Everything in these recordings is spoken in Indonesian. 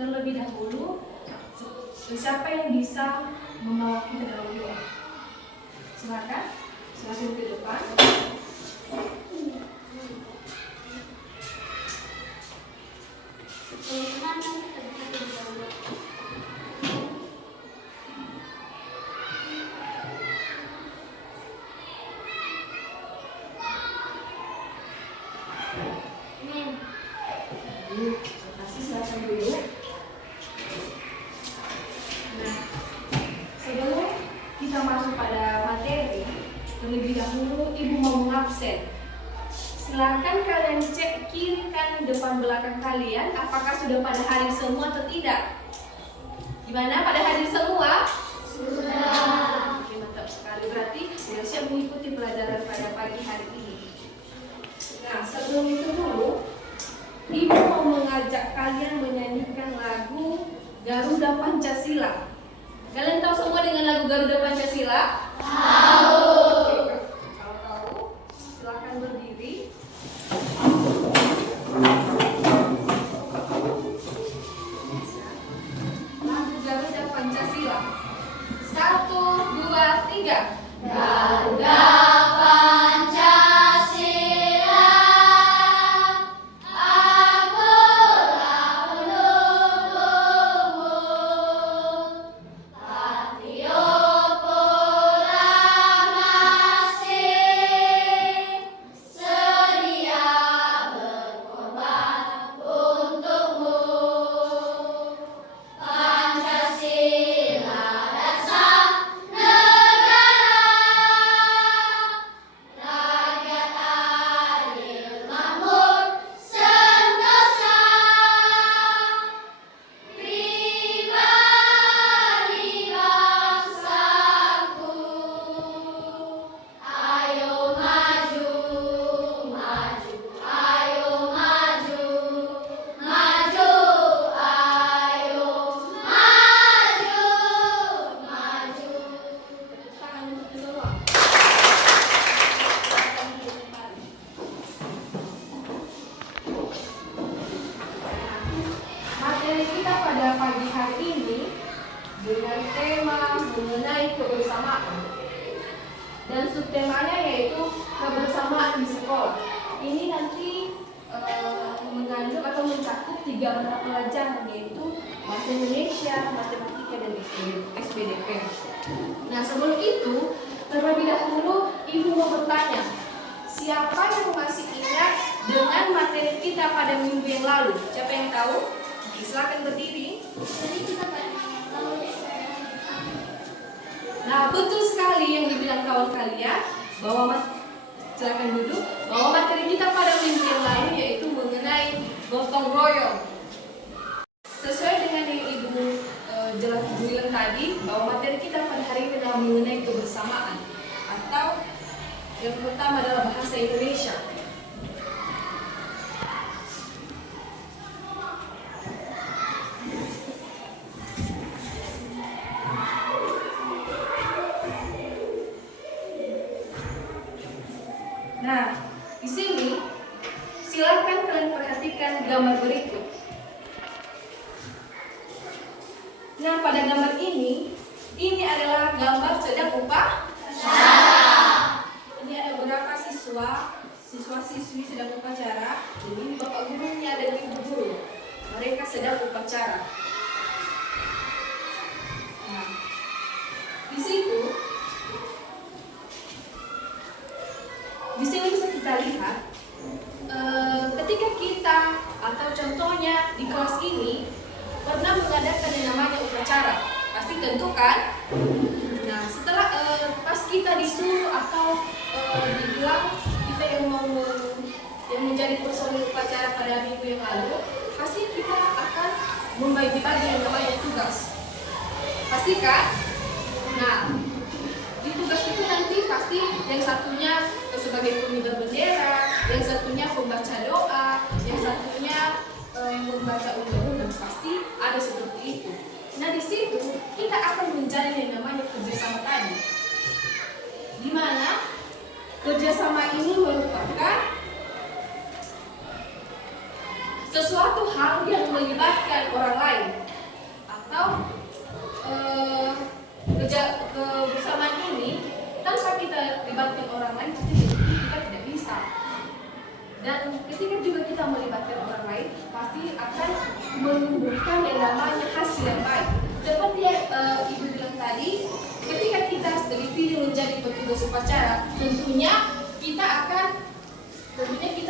terlebih dahulu siapa yang bisa membawa kita dalam doa? Silakan ke depan. Silakan dulu. Nah, sebelum kita masuk pada materi, terlebih dahulu Ibu mau mengabsen. Silakan kalian cek kiri kanan depan belakang kalian, apakah sudah pada hadir semua atau tidak? Gimana, pada hadir semua? Sudah. Oke, mantap sekali. Berarti sudah siap mengikuti pelajaran pada pagi hari ini. Nah, sebelum itu dulu, Ibu mau mengajak kalian menyanyikan lagu Garuda Pancasila. Kalian tahu semua dengan lagu Garuda Pancasila? Tahu. Kalau tahu, silakan berdiri. Lagu Garuda Pancasila. 1, 2, 3. Garuda dengan tema mengenai kebersamaan, dan subtemanya yaitu kebersamaan di sekolah. Ini nanti mengandung atau mencakup 3 mata pelajaran, yaitu bahasa Indonesia, matematika, dan SPDP. Nah, sebelum itu terlebih dahulu Ibu mau bertanya, siapa yang masih ingat dengan materi kita pada minggu yang lalu? Siapa yang tahu? Silakan berdiri. Nah, betul sekali yang dibilang kawan kalian bahwa silakan duduk, bahwa materi kita pada minggu yang lalu yaitu mengenai gotong royong. Sesuai dengan yang Ibu bilang tadi, bahwa materi kita pada hari ini adalah mengenai kebersamaan, atau yang pertama adalah bahasa Indonesia. Nah, di sini silakan kalian perhatikan gambar berikut. Nah, pada gambar ini adalah gambar sedang upacara. Ini ada beberapa siswa-siswi sedang upacara. Ini bapak gurunya dan ibu guru. Mereka sedang upacara. Nah, di sini bisa kita lihat ketika kita atau contohnya di kelas ini pernah mengadakan yang namanya upacara, pasti tentu kan? Nah, setelah pas kita disuruh atau dibilang kita yang menjadi personil upacara pada minggu yang lalu, pasti kita akan membagi-bagi yang namanya tugas, pasti kan? Nah, di tugas itu nanti pasti yang satunya sebagai pengibar bendera, yang satunya pembaca doa, yang satunya yang membaca undang-undang, pasti ada seperti itu. Nah, di situ kita akan menjalin yang namanya kerjasama tadi, di mana kerjasama ini merupakan sesuatu hal yang melibatkan orang lain atau kebersamaan ini tanpa kita libatkan orang lain pasti kita tidak bisa. Dan ketika juga kita melibatkan orang lain pasti akan menumbuhkan yang namanya hasil yang baik. Seperti yang Ibu bilang tadi, ketika kita dipilih menjadi petugas upacara, tentunya kita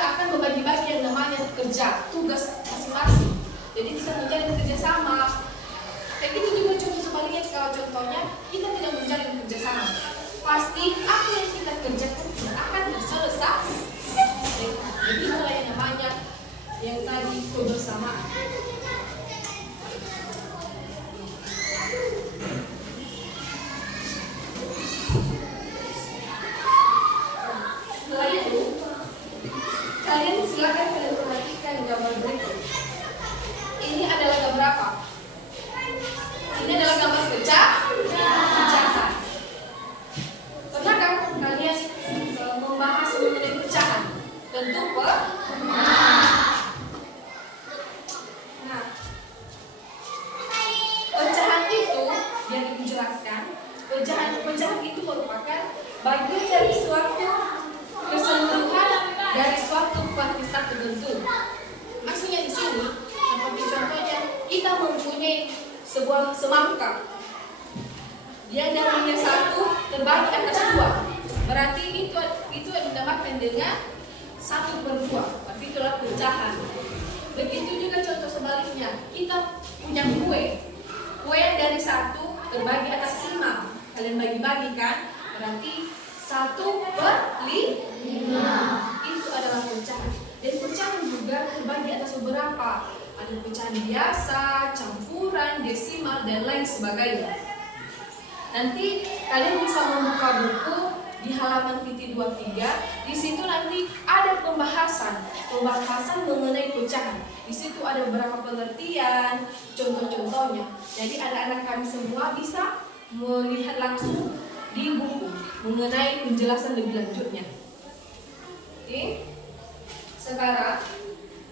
akan membagi-bagi yang namanya kerja, tugas masing-masing. Jadi kita menjalin kerjasama. Kayak gitu juga contoh sebaliknya, kalau contohnya kita tidak menjalin kerjasama, pasti apa yang kita kerjakan tidak akan selesai. Jadi itulah yang namanya yang tadi kebersamaan. Setelah itu, silakan kalian perhatikan gambar berikut. Ini adalah gambar apa? Ini adalah gambar pecahan. Pernahkah kalian membahas mengenai pecahan? Tentu pernah. Nah, pecahan itu yang dijelaskan, pecahan itu merupakan bagian dari suatu keseluruhan dari suatu kuantitas tertentu. Maksudnya di sini, seperti contohnya kita mempunyai sebuah semangka yang darinya satu terbagi atas dua, berarti itu dinamakan dengan 1/2, berarti itulah pecahan. Begitu juga contoh sebaliknya, kita punya kue yang dari 1 terbagi atas 5, kalian bagi-bagi kan, berarti 1/5, itu adalah pecahan. Dan pecahan juga terbagi atas beberapa, ada pecahan biasa, campuran, desimal, dan lain sebagainya. Nanti kalian bisa membuka buku di halaman -23. Di situ nanti ada pembahasan mengenai pecahan. Di situ ada beberapa pengertian, contoh-contohnya. Jadi anak-anak kami semua bisa melihat langsung di buku mengenai penjelasan lebih lanjutnya. Oke. Sekarang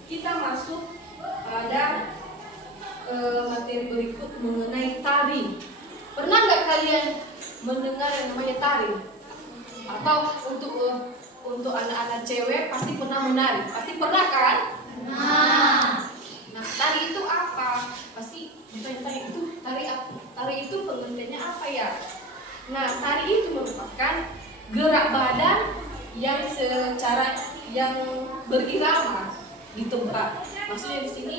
kita masuk pada materi berikut mengenai tari. Pernah nggak kalian mendengar yang namanya tari? Atau untuk anak-anak cewek pasti pernah menari, pasti pernah kan? Nah, tari itu apa? Pasti tari itu pengertiannya apa ya? Nah, tari itu merupakan gerak badan yang berirama di tempat. Maksudnya di sini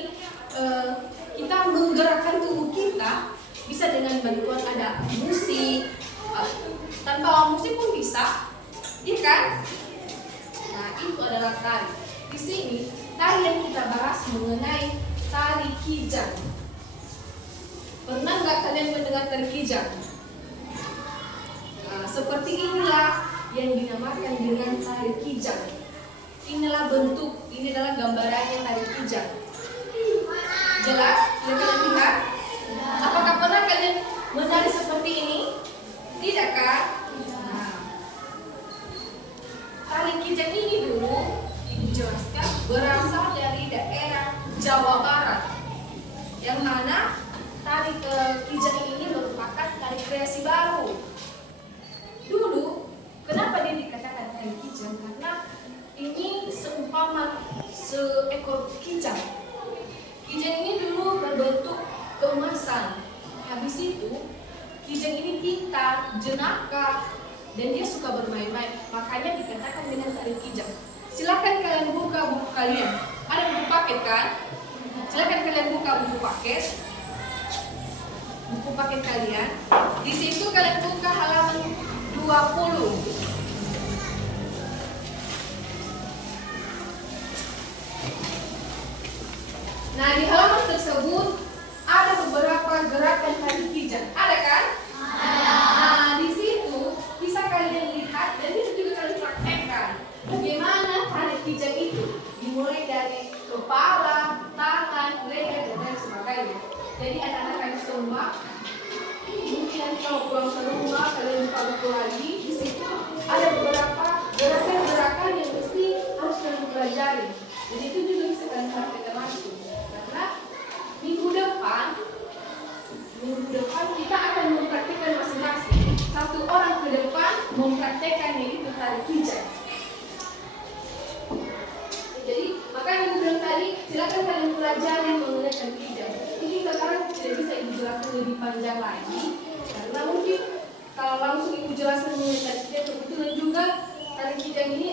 kita menggerakkan tubuh kita bisa dengan bantuan ada musik, tanpa musik pun bisa, iya kan? Nah, itu adalah tari. Di sini tari yang kita bahas mengenai tari kijang. Pernah nggak kalian mendengar tari kijang? Nah, seperti inilah yang dinamakan dengan tari kijang. Inilah bentuk, ini adalah gambarannya tari kijang. Jelas? Kalian lihat? Apakah pernah kalian menari seperti ini? Tidak kan? Nah, tari kijang ini dulu dijelaskan berasal dari daerah Jawa Barat, yang mana tari kijang ini merupakan tari kreasi baru. Dulu, kenapa dia dikatakan tari kijang? Karena ini seumpama seekor kijang. Kijang ini dulu berbentuk keemasan. Habis itu, kijang ini pintar, jenaka, dan dia suka bermain-main. Makanya dikatakan dengan tari kijang. Silakan kalian buka buku kalian. Ada buku paket kan? Silakan kalian buka buku paket. Buku paket kalian. Di situ kalian buka halaman 20. Nah, di halaman tersebut ada beberapa gerakan tari kijang. Ada kan? Ada. Nah, di situ bisa kalian lihat dan itu juga kalian praktekkan. Bagaimana tari kijang itu dimulai dari kepala, tangan, leher, dan lain sebagainya. Jadi anak-anak kalian semua, mungkin kalau pulang ke rumah kalian buka buku lagi. Di situ ada beberapa gerakan-gerakan yang mesti harus kalian pelajari. Jadi itu juga bisa kalian praktekkan langsung. Karena minggu depan kita akan mempraktekkan masing-masing. Satu orang ke depan mempraktekkan yaitu tarik kijang. Jadi makanya ibu bilang tadi silakan kalian pelajari mengenai tarik kijang. Ini sekarang tidak bisa ibu jelaskan lebih panjang lagi karena mungkin kalau langsung ibu jelaskan mengenai tarik kijang kebetulan juga tarik kijang ini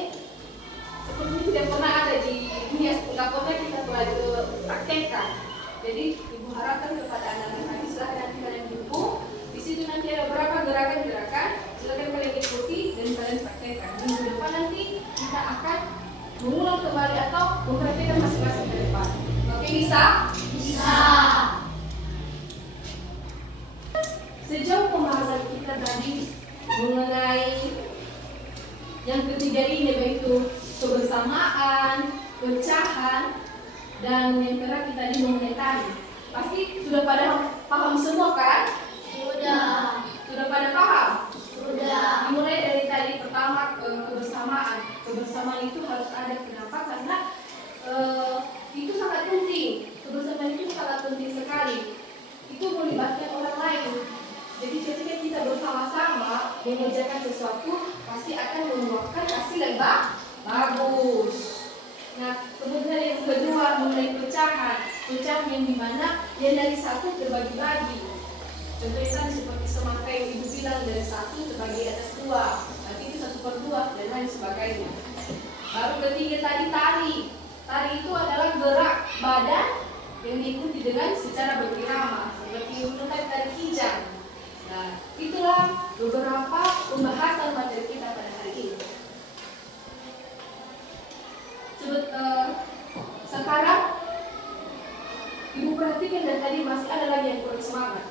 sepertinya tidak pernah ada di dunia, nggak pernah kita praktekkan. Jadi ibu harapkan kepada anak-anak kami silahkan nanti kalian dukung. Di situ nanti ada berapa gerakan-gerakan, silahkan kalian ikuti dan kalian praktekkan. Minggu depan nanti kita akan mengulang kembali atau mempraktekkan masing-masing ke depan. Oke, bisa? Bisa. Sejauh pembahasan kita tadi mengenai yang ketiga ini yaitu kebersamaan, pecahan, dan yang terakhir tadi mengenai tari. Pasti sudah pada paham semua kan? Sudah. Sudah pada paham? Sudah. Dimulai dari tadi pertama kebersamaan. Kebersamaan itu harus ada. Kenapa? Karena itu sangat penting. Kebersamaan itu sangat penting sekali. Itu melibatkan orang lain. Jadi ketika kita bersama-sama mengerjakan sesuatu, pasti akan membuahkan hasil yang bagus. Nah, kemudian yang kedua mengenai pecahan yang dimana yang dari satu terbagi-bagi. Contohnya tadi seperti semangka yang ibu bilang dari satu terbagi atas dua, nanti itu 1/2 dan lain sebagainya. Baru ketiga tadi tari. Tari itu adalah gerak badan yang diikuti dengan secara berirama seperti yang tadi kijang. Nah, itulah beberapa pembahasan materi kita pada hari ini. Sekarang ibu perhatikan dan tadi masih ada lagi yang kurang semangat.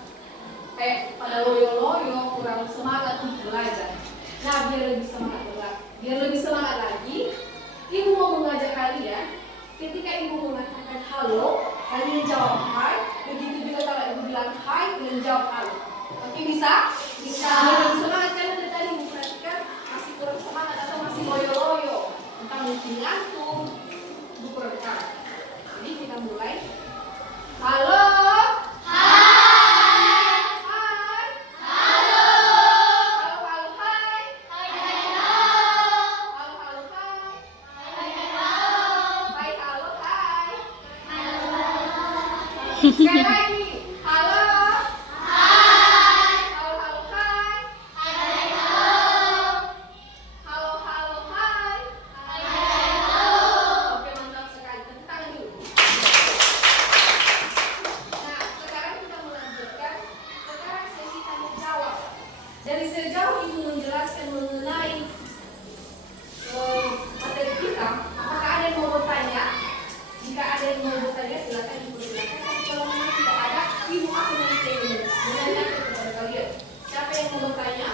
Kayak pada loyo-loyo kurang semangat untuk belajar. Nah, biar lebih semangat lagi, ibu mau mengajak kalian. Ketika ibu mengatakan halo, kalian jawab hai. Begitu juga kalau ibu bilang hai, kalian jawab halo. Oke, bisa? Bisa. Lebih semangat kan dari tadi ibu perhatikan masih kurang semangat atau masih loyo-loyo. Entah mungkin ngantuk, ibu perhatikan. Jadi kita mulai. Halo. Hai. Hai. Halo. Halo, hai. Hai, hai, halo. Halo, hai. Hai, hai, halo. Hai, halo, hai. Halo, halo. Sekali lagi. Halo. Hai. Halo, hai. Hai, hai, halo. Halo, hai. Hai, hai, halo. Oke, mantap sekali. Tepuk tangan dulu. Nah, sekarang kita melanjutkan. Sekarang sesi tanya jawab. Dari sejauh ibu menjelaskan mengenai materi kita, apakah ada yang mau bertanya? Jika ada yang mau bertanya, silakan ibu silakan. Tapi kalau memang tidak ada, ibu akan menanyakan kepada kalian. Siapa yang mau bertanya?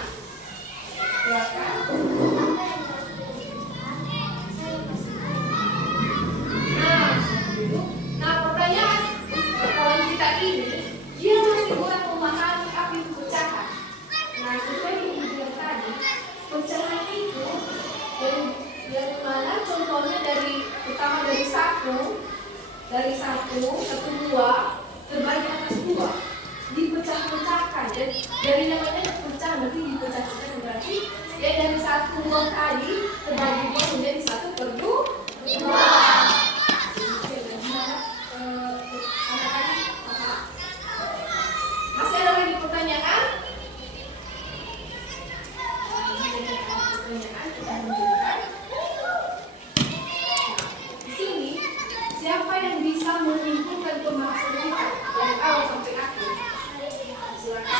Silakan. Nah, pertanyaan kawan kita ini, dia masih kurang memahami apa itu pecahan. Nah, sesuai yang ibu bilang tadi, pecahan itu yang mana contohnya pertama dari satu, dua, terbagi atas dua, dipecah-pecahkan. Dan dari namanya pecah berarti dipecah-pecahkan berarti ya dari satu tadi terbagi dua menjadi 1/2. Masih ada lagi pertanyaan? Kita lanjutkan. Di sini siapa yang bisa menyimpulkan pembahasan kita dari awal sampai akhir? Silakan.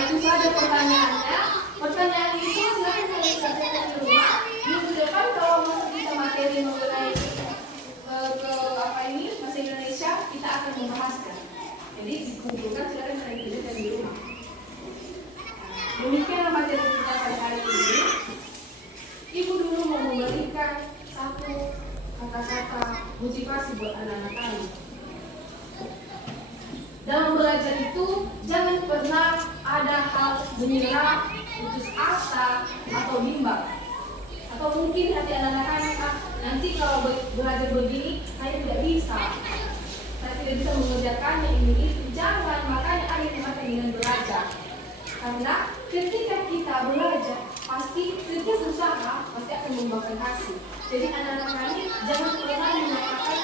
itu saja pertanyaannya. Pertanyaan itu silakan kalian kerjakan di rumah. Minggu depan kalau masuk kita materi mengenai bahasa Indonesia, kita akan membahaskan. Jadi dikumpulkan, silakan kalian kerjakan di rumah. Demikianlah materi kita pada hari ini. Ibu dulu mau memberikan satu kata-kata motivasi buat anak-anak kami. Dalam belajar itu jangan pernah ada hal menyerah, putus asa, atau bimbang. Atau mungkin hati anak-anak nanti kalau belajar begini saya tidak bisa, saya tidak bisa mengerjakannya ini itu. Jangan, makanya ada yang dengan belajar. Karena ketika kita belajar pasti setiap usaha pasti akan membuahkan hasil. Jadi anak-anak kami jangan pernah mengatakan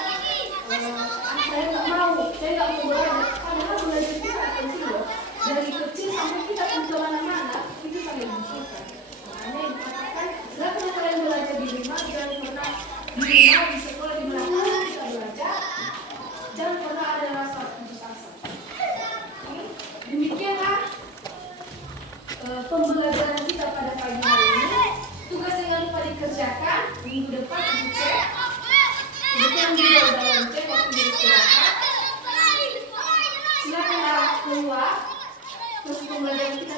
saya nggak mau belajar. Padahal belajar itu sangat penting loh. Dari kecil sampai kita kemana-mana itu sangat dibutuhkan. Makanya dikatakan silakan kalian belajar di rumah, jangan pernah di rumah, di sekolah, di mana kita belajar, jangan pernah ada rasa putus asa. Demikianlah pembelajaran kita pada pagi hari ini. Tugas yang jangan lupa dikerjakan minggu depan dicek. Kemudian juga udah lonceng waktu beristirahat. Silakanlah keluar. Terus pembelajaran kita